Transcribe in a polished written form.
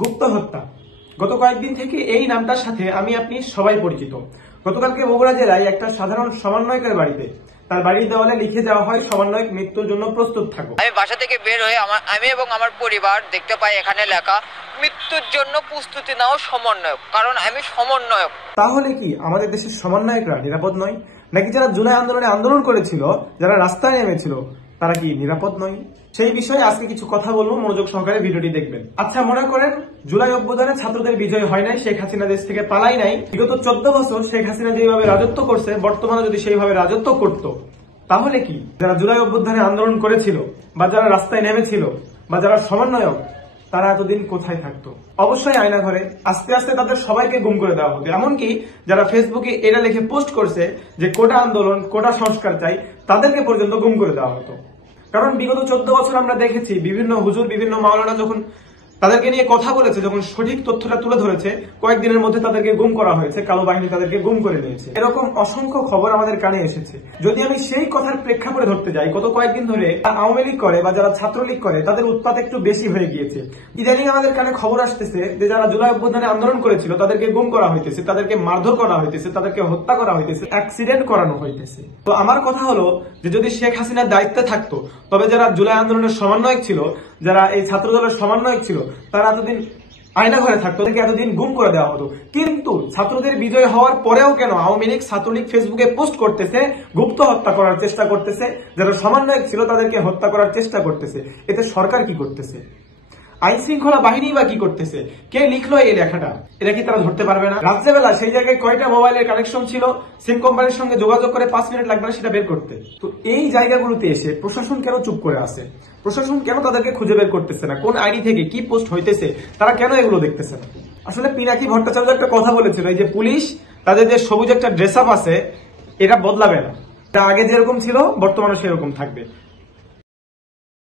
গুপ্ত হত্যা গত কয়েকদিন থেকে এই নামটার সাথে আমি আপনি সবাই পরিচিত। গতকালকে বগুড়া জেলায় একটা সাধারণ সমন্বয়কের বাড়িতে তার বাড়ির দেওয়ালে লিখে দেওয়া হয়, সমন্বয়ক মৃত্যুর জন্য প্রস্তুত থাকো। আমি বাসা থেকে বের হয়ে আমি এবং আমার পরিবার দেখতে পাই এখানে লেখা মৃত্যুর জন্য প্রস্তুতি নাও সমন্বয়ক, কারণ আমি সমন্বয়ক। তাহলে কি আমাদের দেশের সমন্বয়করা নিরাপদ নয়, নাকি যারা জুলাই আন্দোলনে আন্দোলন করেছিল, যারা রাস্তায় নেমেছিল, তারা কি নিরাপদ নয়? সেই বিষয়ে আজকে কিছু কথা বলবো, মনোযোগ সহকারে ভিডিওটি দেখবেন। আচ্ছা, মনে করেন জুলাই অভ্যুত্থানে ছাত্রদের বিজয় হয় নাই, শেখ হাসিনা দেশ থেকে পালাই নাই। বিগত 14 বছর শেখ হাসিনা যেভাবে রাজত্ব করছে, বর্তমানে যদি সেইভাবে রাজত্ব করতো, তাহলে কি যারা জুলাই অভ্যুত্থানে আন্দোলন করেছিল, বা যারা রাস্তায় নেমেছিল, বা যারা সমন্বয়ক, তারা এতদিন কোথায় থাকতো? অবশ্যই আয়না ঘরে। আস্তে আস্তে তাদের সবাইকে গুম করে দেওয়া হতো। এমনকি যারা ফেসবুকে এটা লিখে পোস্ট করছে যে কোটা আন্দোলন, কোটা সংস্কার চাই, তাদেরকে পর্যন্ত গুম করে দেওয়া হতো। কারণ বিগত 14 বছর আমরা দেখেছি বিভিন্ন হুজুর, বিভিন্ন মাওলানা যখন তাদেরকে নিয়ে কথা বলেছে, যখন সঠিক তথ্যটা তুলে ধরেছে, কয়েকদিনের মধ্যে তাদেরকে গুম করা হয়েছে, কালো বাহিনী তাদেরকে গুম করে নিয়েছে। এরকম অসংখ্য খবর আমাদের কানে এসেছে। যদি আমি সেই কথার প্রেক্ষাপটে ধরতে যাই, গত কয়েকদিন ধরে আওয়ামী লীগ করে বা যারা ছাত্রলীগ করে, তাদের উৎপাত একটু বেশি হয়ে গিয়েছে। ইদানিং আমাদের কানে খবর আসতেছে যে যারা জুলাই অভ্যুত্থানে আন্দোলন করেছিল, তাদেরকে গুম করা হইতেছে, তাদেরকে মারধর করা হইতেছে, তাদেরকে হত্যা করা হইতেছে, অ্যাক্সিডেন্ট করানো হইতেছে। তো আমার কথা হলো যে যদি শেখ হাসিনার দায়িত্বে থাকতো, তবে যারা জুলাই আন্দোলনের সমন্বয়ক ছিল, যারা এই ছাত্র দলের সমন্বয়ক ছিল, তারা এতদিন আয়না ঘরে থাকতো, তাদেরকে এতদিন গুম করে দেওয়া হতো। কিন্তু ছাত্রদের বিজয় হওয়ার পরেও কেন আওয়ামী লীগ, ছাত্রলীগ ফেসবুকে পোস্ট করতেছে, গুপ্ত হত্যা করার চেষ্টা করতেছে, যারা সমন্বয়ক ছিল তাদেরকে হত্যা করার চেষ্টা করতেছে? এতে সরকার কি করতেছে? আইন শৃঙ্খলা বাহিনী বা কি করতেছে? কে লিখলো এই লেখাটা? এটা কি তারা ধরতে পারবে না? রাত্রেবেলা সেই জায়গায় কয়টা মোবাইলের কানেকশন ছিল, সিম কোম্পানির সঙ্গে যোগাযোগ করে 5 মিনিট লাগবে না সেটা বের করতে। তো এই জায়গাগুলোতে এসে প্রশাসন কেন চুপ করে আছে? প্রশাসন কেন তাদেরকে খুঁজে বের করতেছে না? কোন আইডি থেকে কি পোস্ট হইতেছে, তারা কেন এগুলো দেখতেছে না? আসলে পিনাকি ভট্টাচার্য একটা কথা বলেছিল, এই যে পুলিশ তাদের যে সবুজ একটা ড্রেস আপ আছে, এটা বদলাবে না, এটা আগে যেরকম ছিল বর্তমানে সেরকম থাকবে।